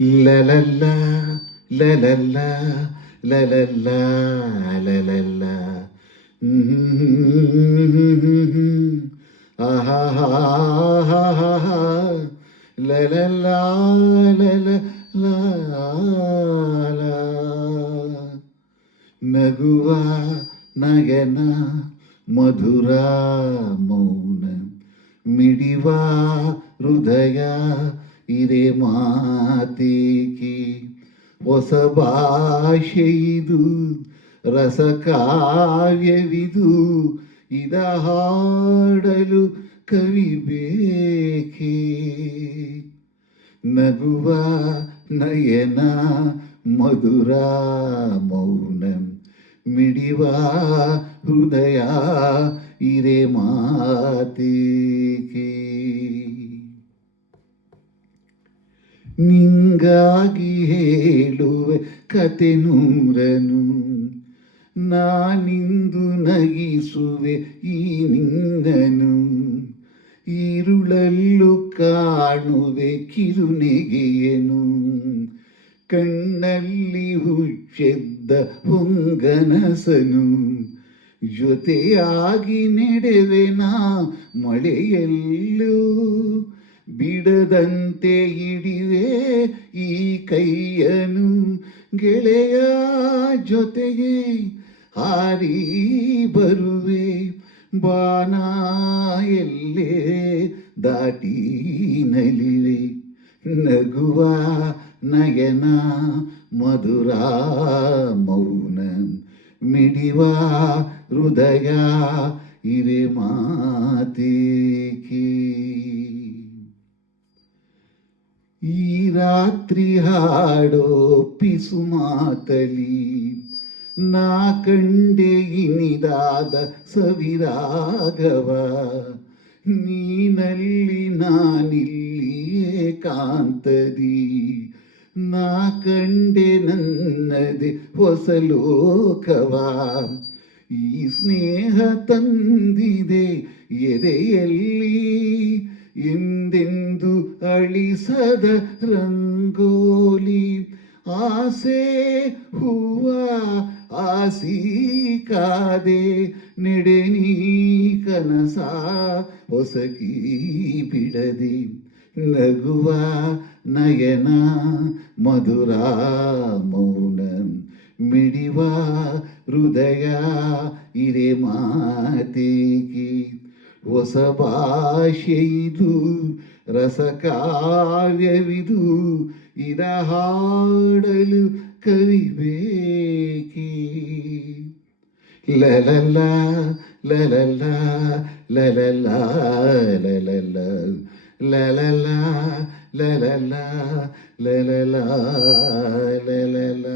ಲಲಲ್ಲ ಲಲಲ್ಲ ಲಲಲ್ಲ ಲಲಲ್ಲ ಆಹಾ ಲಲಲ್ಲ ಲಲಲ್ಲ ನಗುವ ನಯನ ಮಧುರ ಮೌನ ಮಿಡಿವ ಹೃದಯ ಇರೆ ಮಾತಿಗೆ ಹೊಸ ಭಾಷೆಯಿದು ರಸಕಾವ್ಯವಿದು ಇದ ಹಾಡಲು ಕವಿ ಬೇಕೇ ನಗುವ ನಯನ ಮಧುರ ಮೌನ ಮಿಡಿವ ಹೃದಯ ಇರೆ ಮಾತಿಗೆ ನಿಂಗಾಗಿ ಹೇಳುವೆ ಕತೆ ನೂರನು ನಾನಿಂದು ನಗಿಸುವೆ ಈ ನಿನ್ನನು ഇരുളല്ലു കാണുವೆ ಕಿರುನೆಗೆಯನು ಕಣ್ಣಲ್ಲಿ ಹುಚ್ಚೆದ್ದ ಹೊಂಗನಸನು ಜೊತೆಯಾಗಿ ನೆಡೆವೆನಾ ಮಳೆಯಲ್ಲೂ ಬಿಡದಂತೆ ಹಿಡಿವೆ ಈ ಕೈಯನು ಗೆಳೆಯ ಜೊತೆಗೆ ಹಾರಿ ಬರುವೆ ಬಾನ ಎಲ್ಲೇ ದಾಟಿ ನಲಿವೆ ನಗುವ ನಯನ ಮಧುರ ಮೌನ ಮಿಡಿವ ಹೃದಯ ಇರೆ ಮಾತಿಗೆ ಈ ರಾತ್ರಿ ಹಾಡೋ ಪಿಸು ಮಾತಲಿ ನಾ ಕಂಡೆ ಇನಿದಾದ ಸವಿರಾಗವ ನೀನಲ್ಲಿ ನಾನಿಲ್ಲಿ ಏಕಾಂತದಿ ನಾ ಕಂಡೆ ನನ್ನದೆ ಹೊಸ ಲೋಕವ ಈ ಸ್ನೇಹ ತಂದಿದೆ ಎದೆಯಲ್ಲಿ ಎಂದೆಂದು ಅಳಿಸದ ರಂಗೋಲಿ ಆಸೆ ಹೂವ ಆಸಿ ಕಾದೆ ನೆಡೆ ನೀ ಕನಸ ಹೊಸಕಿ ಬಿಡದೆ ನಗುವ ನಯನ ಮಧುರ ಮೌನ ಮಿಡಿವ ಹೃದಯ ಇರೆ ಮಾತಿಗೆ ಹೊಸ ಭಾಷೆಯಿದು ರಸಕಾವ್ಯವಿದು ಇದ ಹಾಡಲು ಕವಿ ಬೇಕೇ ಲಲಲ್ಲ ಲಲಲ್ಲ ಲಲಲ್ಲ ಲಲಲ್ಲ ಲಲಲ್ಲ ಲಲಲ್ಲ ಲಲಲ್ಲ ಲಲಲ್ಲ